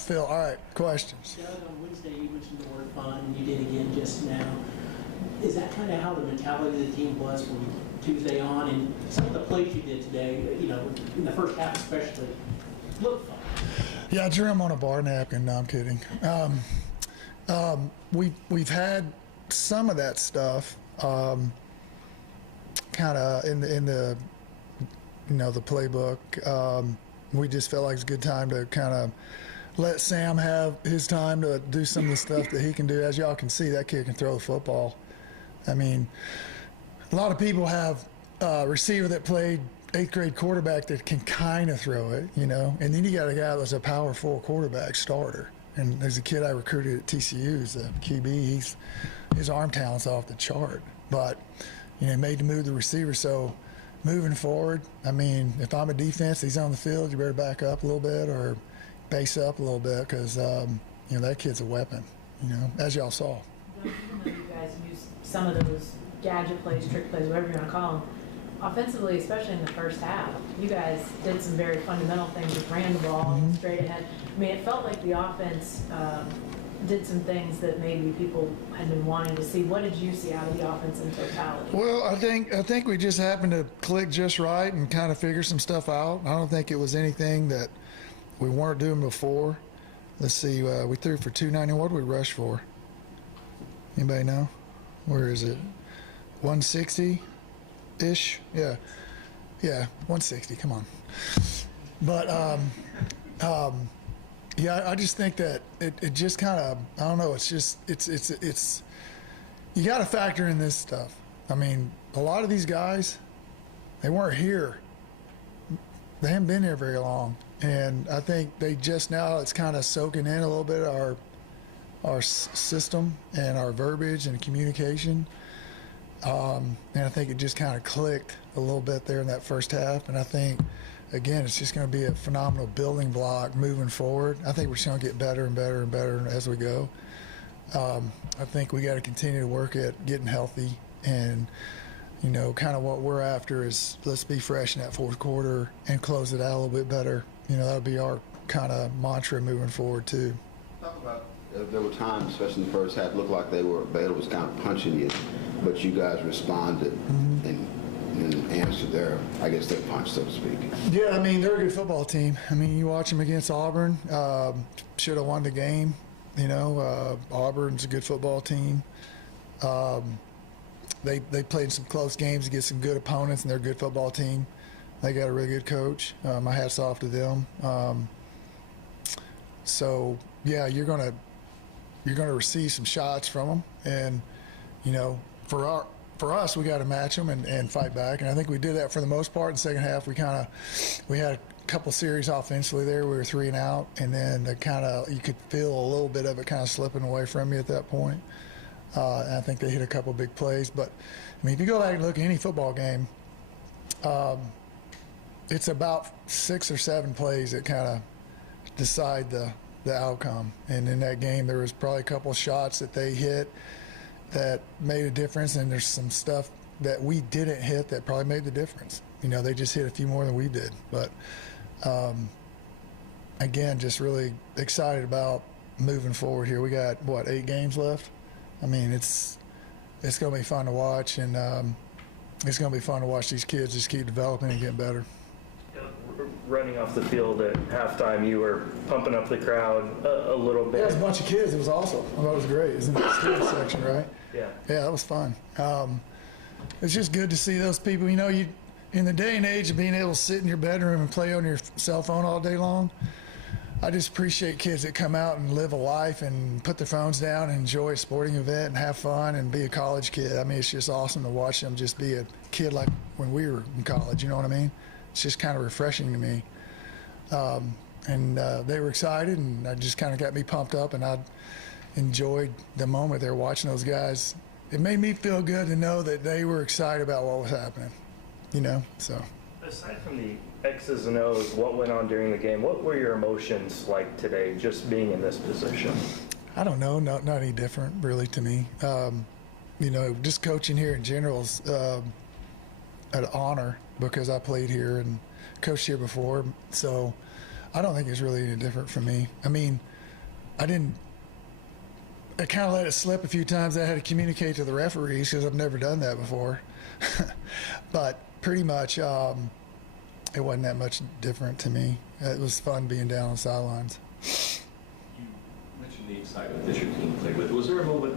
Phil, all right, questions. Doug, on Wednesday you mentioned the word fun, and you did again just now. Is that kind of how the mentality of the team was from Tuesday on? And some of the plays you did today, in the first half especially, looked fun. Yeah, I drew him on a bar napkin. No, I'm kidding. We've had some of that stuff, kind of in the the playbook. We just felt like it's a good time to kind of let Sam have his time to do some of the stuff that he can do. As y'all can see, that kid can throw the football. I mean, a lot of people have a receiver that played 8th grade quarterback that can kind of throw it, and then you got a guy that's a power 4 quarterback starter. And there's a kid I recruited at TCU, who's a QB. His arm talent's off the chart, but he made to move the receiver. So moving forward, I mean, if I'm a defense, he's on the field, you better back up a little bit or base up a little bit because that kid's a weapon. As y'all saw. Even though you guys used some of those gadget plays, trick plays, whatever you want to call them, offensively, especially in the first half, you guys did some very fundamental things. Just ran the ball straight ahead. I mean, it felt like the offense did some things that maybe people had been wanting to see. What did you see out of the offense in totality? Well, I think we just happened to click just right and kind of figure some stuff out. I don't think it was anything that we weren't doing before. Let's see, we threw for 290. What did we rush for? Anybody know? Where is it? 160-ish? Yeah, 160. Come on. But yeah, I just think that it just kind of, I don't know. It's just it's you got to factor in this stuff. I mean, a lot of these guys, they weren't here. They haven't been here very long, and I think they just now it's kind of soaking in a little bit of our system and our verbiage and communication. And I think it just kind of clicked a little bit there in that first half. And I think, again, it's just going to be a phenomenal building block moving forward. I think we're just going to get better and better and better as we go. I think we got to continue to work at getting healthy. And, kind of what we're after is let's be fresh in that fourth quarter and close it out a little bit better. That'll be our kind of mantra moving forward, too. Talk about there were times, especially in the first half, looked like Baylor was kind of punching you, but you guys responded and answered their punch, so to speak. Yeah, I mean, they're a good football team. I mean, you watch them against Auburn, should have won the game. Auburn's a good football team. They played some close games against some good opponents, and they're a good football team. They got a really good coach. My hat's off to them. So, yeah, you're gonna receive some shots from them, and for us, we got to match them and fight back. And I think we did that for the most part. In the second half, we had a couple series offensively there. We were 3 and out, and then you could feel a little bit of it kind of slipping away from you at that point. And I think they hit a couple big plays. But I mean, if you go back and look at any football game, it's about 6 or 7 plays that kind of decide the outcome. And in that game, there was probably a couple shots that they hit that made a difference, and there's some stuff that we didn't hit that probably made the difference. They just hit a few more than we did. But again, just really excited about moving forward here. We got 8 games left. I mean, it's going to be fun to watch, and it's going to be fun to watch these kids just keep developing and getting better. Running off the field at halftime, you were pumping up the crowd a little bit. Yeah, it was a bunch of kids. It was awesome. I thought it was great. It was in the student section, right? Yeah. Yeah, that was fun. It's just good to see those people. You in the day and age of being able to sit in your bedroom and play on your cell phone all day long, I just appreciate kids that come out and live a life and put their phones down and enjoy a sporting event and have fun and be a college kid. I mean, it's just awesome to watch them just be a kid like when we were in college. You know what I mean? It's just kind of refreshing to me. And they were excited, and it just kind of got me pumped up, and I enjoyed the moment there watching those guys. It made me feel good to know that they were excited about what was happening, so. Aside from the X's and O's, what went on during the game? What were your emotions like today, just being in this position? I don't know, not any different really to me. Just coaching here in general is an honor because I played here and coached here before. So I don't think it's really any different for me. I mean, I kind of let it slip a few times. I had to communicate to the referees because I've never done that before. But pretty much, it wasn't that much different to me. It was fun being down on the sidelines. You mentioned the excitement that your team played with. Was there a moment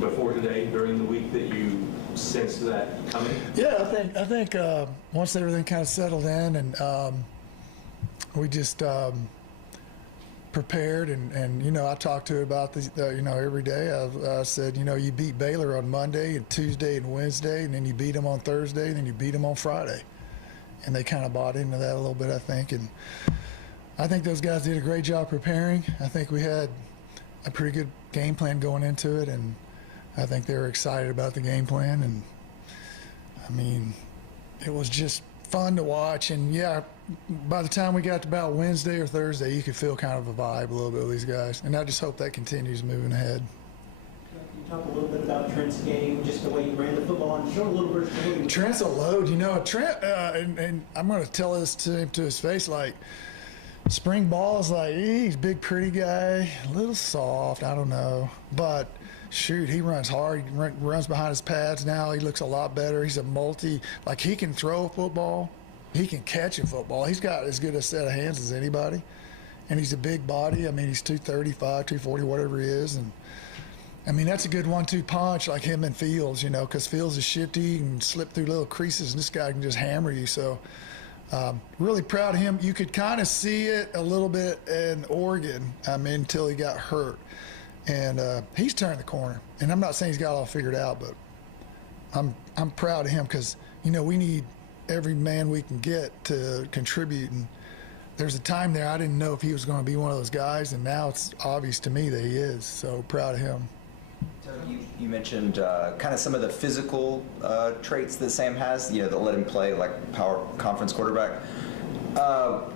before today, during the week, that you sensed that coming? Yeah, I think once everything kind of settled in and we just prepared and you know, I talked to it about this, you know, every day. I said, you know, you beat Baylor on Monday and Tuesday and Wednesday, and then you beat them on Thursday, and then you beat them on Friday. And they kind of bought into that a little bit, I think. And I think those guys did a great job preparing. I think we had a pretty good game plan going into it, and I think they were excited about the game plan. And I mean, it was just fun to watch. And yeah, by the time we got to about Wednesday or Thursday, you could feel kind of a vibe a little bit with these guys. And I just hope that continues moving ahead. Can you talk a little bit about Trent's game, just the way he ran the football, and show a little versatility? Trent's a load, you know. Trent, and I'm going to tell this to him to his face, like, spring ball is like, he's a big, pretty guy, a little soft, I don't know. But, shoot, he runs hard. He runs behind his pads now. He looks a lot better. He's like, he can throw a football. He can catch a football. He's got as good a set of hands as anybody. And he's a big body. I mean, he's 235, 240, whatever he is. And, I mean, that's a good 1-2 punch like him and Fields, you know, because Fields is shifty and slip through little creases, and this guy can just hammer you. So, really proud of him. You could kind of see it a little bit in Oregon, I mean, until he got hurt. And he's turned the corner. And I'm not saying he's got it all figured out, but I'm proud of him because, you know, we need every man we can get to contribute. And there's a time there I didn't know if he was going to be one of those guys, and now it's obvious to me that he is. So proud of him. So you mentioned kind of some of the physical traits that Sam has, you know, that let him play like power conference quarterback.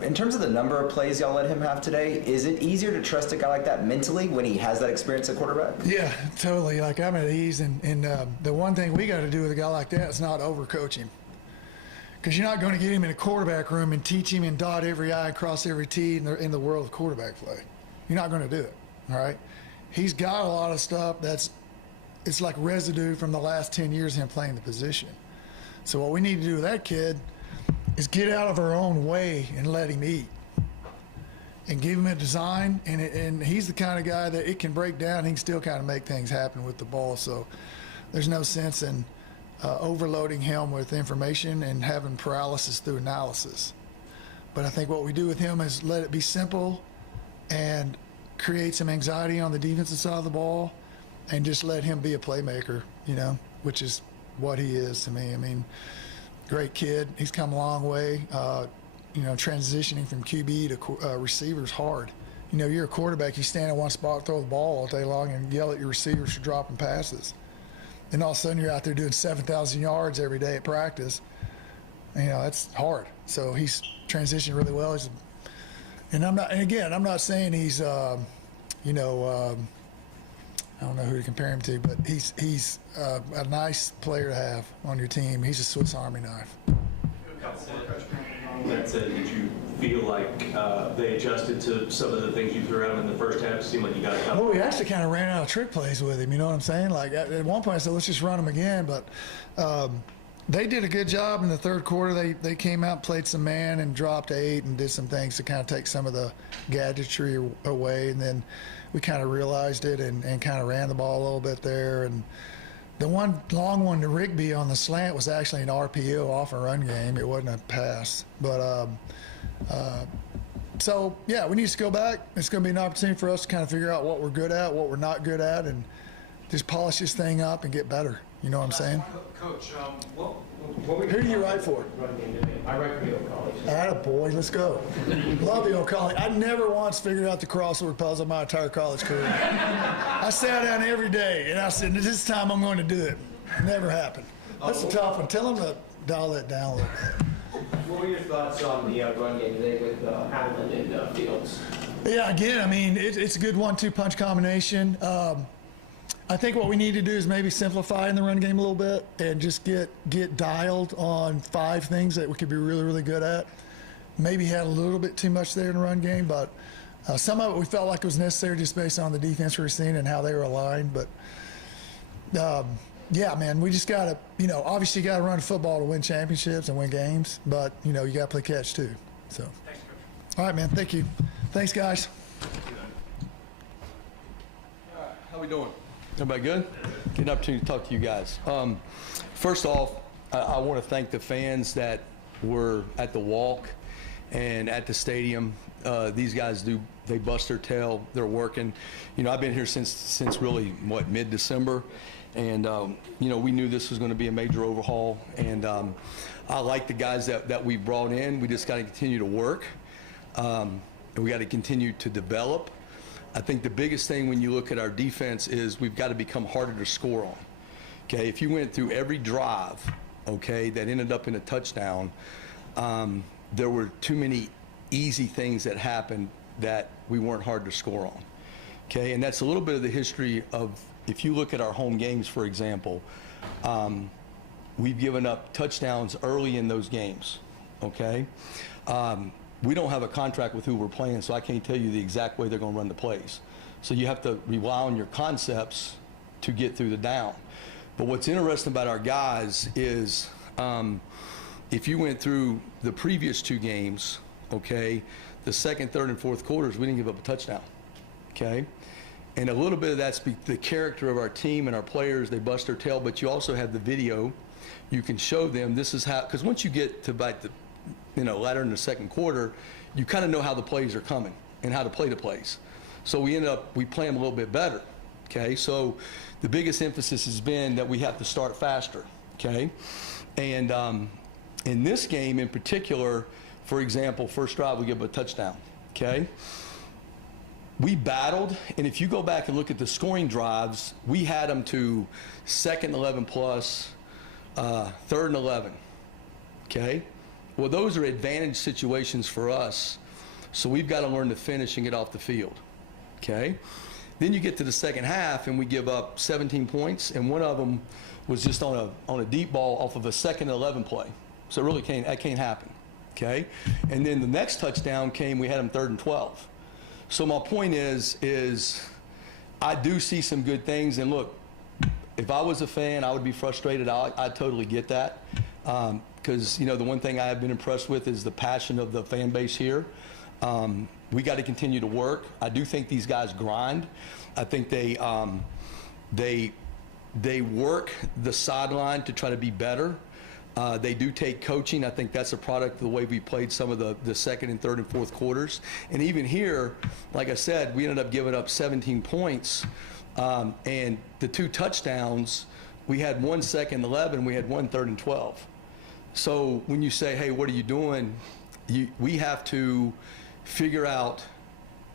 In terms of the number of plays y'all let him have today, is it easier to trust a guy like that mentally when he has that experience at quarterback? Yeah, totally. Like, I'm at ease, and the one thing we got to do with a guy like that is not overcoach him. Because you're not going to get him in a quarterback room and teach him and dot every I and cross every T in the world of quarterback play. You're not going to do it, all right? He's got a lot of stuff it's like residue from the last 10 years of him playing the position. So what we need to do with that kid is get out of our own way and let him eat. And give him a design, and he's the kind of guy that it can break down. He can still kind of make things happen with the ball. So there's no sense in overloading him with information and having paralysis through analysis. But I think what we do with him is let it be simple and create some anxiety on the defensive side of the ball and just let him be a playmaker, you know, which is what he is to me. I mean, great kid. He's come a long way. You know, transitioning from QB to receiver is hard. You know, you're a quarterback, you stand in one spot, throw the ball all day long, and yell at your receivers for dropping passes. Then all of a sudden you're out there doing 7,000 yards every day at practice. You know, that's hard. So he's transitioned really well. And I'm not saying he's, you know, I don't know who to compare him to, but he's a nice player to have on your team. He's a Swiss Army knife. That said, did you feel like they adjusted to some of the things you threw at them in the first half? It seemed like you got a couple. Well, we actually kind of ran out of trick plays with him, you know what I'm saying? Like, at one point I said, let's just run them again, but they did a good job in the third quarter. They came out, played some man, and dropped 8 and did some things to kind of take some of the gadgetry away, and then we kind of realized it and kind of ran the ball a little bit there. And the one long one to Rigby on the slant was actually an RPO off a run game. It wasn't a pass. But so, yeah, we need to go back. It's going to be an opportunity for us to kind of figure out what we're good at, what we're not good at, and just polish this thing up and get better. You know what I'm saying? Coach, Who do you write for? I write for the old college. Attaboy, let's go. Love the old college. I never once figured out the crossword puzzle my entire college career. I sat down every day, and I said, this time I'm going to do it. Never happened. That's a tough one. Tell them to dial that down a little bit. What were your thoughts on the run game today with Howland and Fields? Yeah, again, I mean, it's a good 1-2 punch combination. I think what we need to do is maybe simplify in the run game a little bit and just get dialed on 5 things that we could be really, really good at. maybe had a little bit too much there in the run game, but some of it we felt like it was necessary just based on the defense we were seeing and how they were aligned. But yeah, man, we just got to, obviously you got to run football to win championships and win games, but, you got to play catch too. So, Thanks, Coach. all right, man, thank you. Thanks, guys. How we doing? Everybody good? Get an opportunity to talk to you guys. First off, I want to thank the fans that were at the walk and at the stadium. These guys they bust their tail. They're working. I've been here since really, mid-December. And, we knew this was going to be a major overhaul. And I like the guys that we brought in. We just got to continue to work. And we got to continue to develop. I think the biggest thing when you look at our defense is we've got to become harder to score on. Okay, if you went through every drive, okay, that ended up in a touchdown, there were too many easy things that happened that we weren't hard to score on. Okay, and that's a little bit of the history of, if you look at our home games, for example, we've given up touchdowns early in those games. Okay. We don't have a contract with who we're playing, so I can't tell you the exact way they're going to run the plays. So you have to rely on your concepts to get through the down. But what's interesting about our guys is if you went through the previous two games, okay, the second, third, and fourth quarters, we didn't give up a touchdown, okay? And a little bit of that's the character of our team and our players. They bust their tail, but you also have the video. You can show them this is how, because once you get to about the later in the second quarter, you kind of know how the plays are coming and how to play the plays. So we play them a little bit better, okay? So the biggest emphasis has been that we have to start faster, okay? And in this game in particular, for example, first drive, we give up a touchdown, okay? We battled, and if you go back and look at the scoring drives, we had them to 2nd and 11 plus, 3rd and 11, okay? Well, those are advantage situations for us, so we've got to learn to finish and get off the field, okay? Then you get to the second half, and we give up 17 points, and one of them was just on a deep ball off of a 2nd and 11 play. So it really can't happen, okay? And then the next touchdown came, we had them 3rd and 12. So my point is I do see some good things, and look, if I was a fan, I would be frustrated. I totally get that. Because, the one thing I have been impressed with is the passion of the fan base here. We got to continue to work. I do think these guys grind. I think they work the sideline to try to be better. They do take coaching. I think that's a product of the way we played some of the second and third and fourth quarters. And even here, like I said, we ended up giving up 17 points. And the 2 touchdowns, we had 1 2nd and 11, we had 1 3rd and 12. So when you say, hey, what are you doing? We have to figure out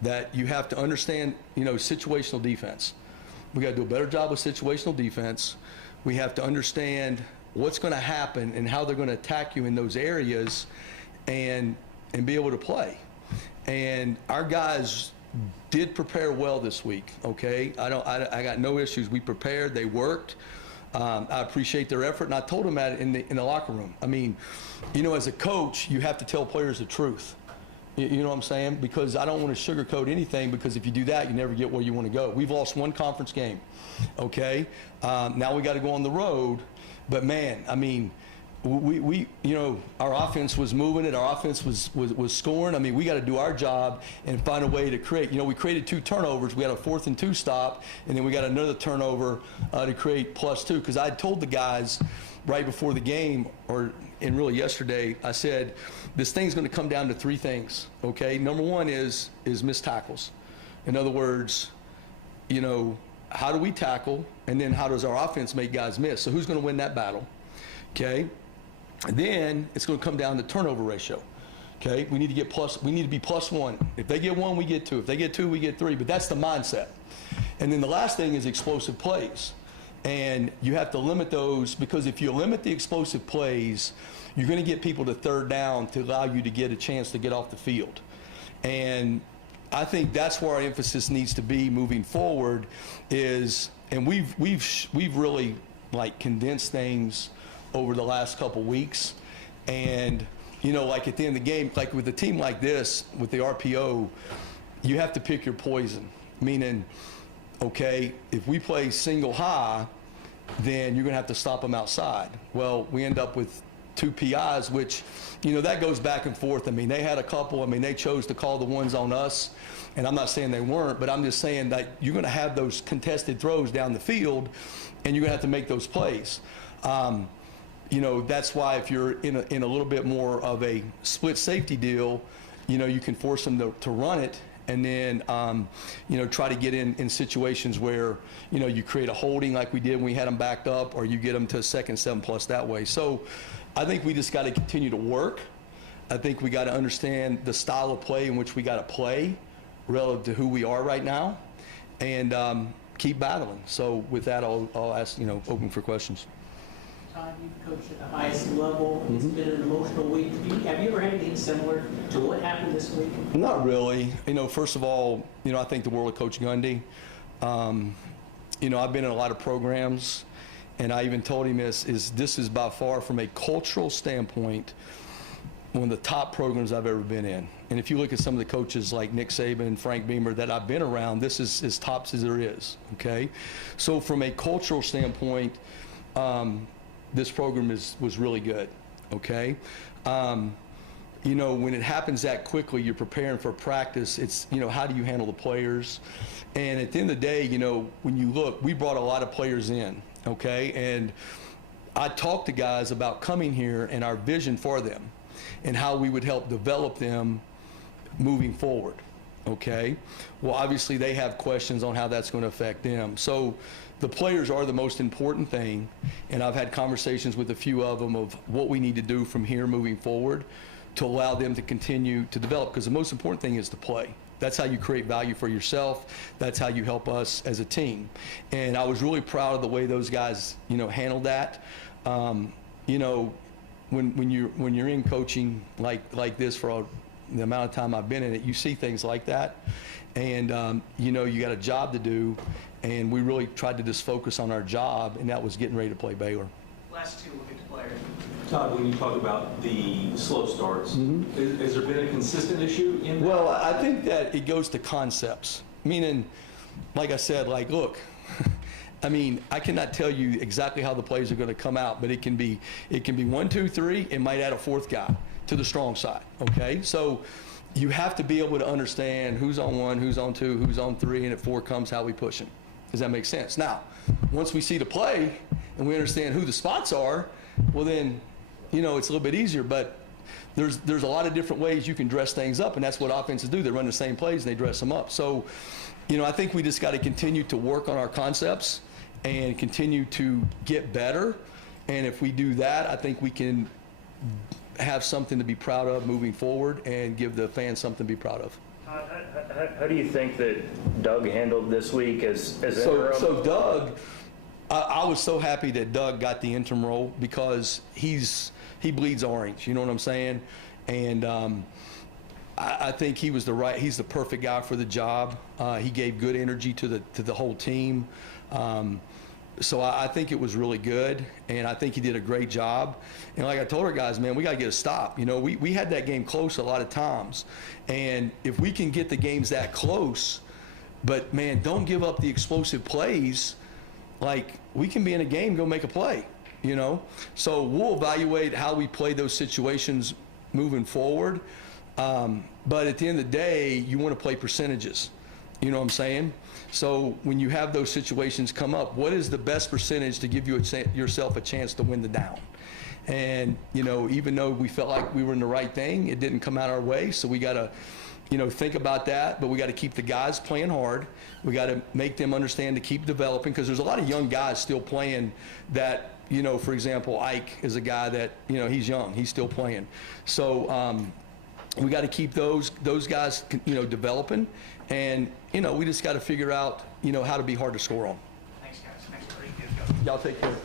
that you have to understand, situational defense. We got to do a better job with situational defense. We have to understand what's going to happen and how they're going to attack you in those areas and be able to play. And our guys did prepare well this week, okay? I got no issues. We prepared, they worked. I appreciate their effort, and I told them that in the locker room. I mean, as a coach, you have to tell players the truth. You know what I'm saying? Because I don't want to sugarcoat anything, because if you do that, you never get where you want to go. We've lost 1 conference game, okay? Now we got to go on the road, but man, I mean, we our offense was moving it. Our offense was scoring. I mean, we got to do our job and find a way to create. We created 2 turnovers. We had a 4th and 2 stop, and then we got another turnover to create +2. Because I told the guys right before the game, and really yesterday, I said, this thing's going to come down to 3 things, okay? Number 1 is missed tackles. In other words, how do we tackle, and then how does our offense make guys miss? So who's going to win that battle, okay? And then it's going to come down to turnover ratio. Okay, we need to be +1. If they get 1, we get 2. If they get 2, we get 3. But that's the mindset. And then the last thing is explosive plays. And you have to limit those, because if you limit the explosive plays, you're going to get people to 3rd down to allow you to get a chance to get off the field. And I think that's where our emphasis needs to be moving forward and we've really condensed things over the last couple weeks. And like at the end of the game, like with a team like this, with the RPO, you have to pick your poison. Meaning, okay, if we play single high, then you're going to have to stop them outside. Well, we end up with 2 PIs, which, that goes back and forth. I mean, they had a couple. I mean, they chose to call the ones on us, and I'm not saying they weren't, but I'm just saying that you're going to have those contested throws down the field, and you're going to have to make those plays. That's why if you're in a little bit more of a split safety deal, you can force them to run it, and then, try to get in situations where, you create a holding like we did when we had them backed up, or you get them to a 2nd 7+ that way. So I think we just got to continue to work. I think we got to understand the style of play in which we got to play relative to who we are right now, and keep battling. So with that, I'll ask, open for questions. Todd, you've coached at the highest level. It's been an emotional week. Have you ever had anything similar to what happened this week? Not really. First of all, I think the world of Coach Gundy. I've been in a lot of programs, and I even told him this is by far, from a cultural standpoint, one of the top programs I've ever been in. And if you look at some of the coaches like Nick Saban and Frank Beamer that I've been around, this is as tops as there is, okay? So from a cultural standpoint, this program was really good, okay? When it happens that quickly, you're preparing for practice. It's, how do you handle the players? And at the end of the day, when you look, we brought a lot of players in, okay? And I talked to guys about coming here and our vision for them and how we would help develop them moving forward, okay? Well, obviously they have questions on how that's going to affect them. So the players are the most important thing, and I've had conversations with a few of them of what we need to do from here moving forward to allow them to continue to develop, because the most important thing is to play. That's how you create value for yourself. That's how you help us as a team. And I was really proud of the way those guys, handled that. When you're in coaching like this for the amount of time I've been in it, you see things like that, and you got a job to do, and we really tried to just focus on our job, and that was getting ready to play Baylor. Last 2, we'll get to players. Todd, when you talk about the slow starts, has there been a consistent issue in that? Well, I think that it goes to concepts, meaning, like I said, look, I cannot tell you exactly how the plays are going to come out, but it can be 1, 2, 3, and might add a 4th guy to the strong side, okay? So you have to be able to understand who's on 1, who's on 2, who's on 3, and if 4 comes, how we push him. Does that make sense? Now, once we see the play and we understand who the spots are, well then, it's a little bit easier, but there's a lot of different ways you can dress things up, and that's what offenses do. They run the same plays and they dress them up. So, I think we just got to continue to work on our concepts and continue to get better. And if we do that, I think we can have something to be proud of moving forward and give the fans something to be proud of. How do you think that Doug handled this week as interim? So Doug, I was so happy that Doug got the interim role, because he bleeds orange, you know what I'm saying? And I think he's the perfect guy for the job. He gave good energy to the whole team. So I think it was really good, and I think he did a great job. And like I told our guys, man, we got to get a stop. We had that game close a lot of times, and if we can get the games that close, but man, don't give up the explosive plays. We can be in a game, go make a play, So we'll evaluate how we play those situations moving forward. But at the end of the day, you want to play percentages. You know what I'm saying? So when you have those situations come up, what is the best percentage to give yourself a chance to win the down? And, even though we felt like we were in the right thing, it didn't come out our way. So we got to, think about that, but we got to keep the guys playing hard. We got to make them understand to keep developing, because there's a lot of young guys still playing that, for example, Ike is a guy that, he's young, he's still playing. So we got to keep those guys, developing. And, we just got to figure out, how to be hard to score on. Thanks, guys. Thanks for being good. Y'all take care.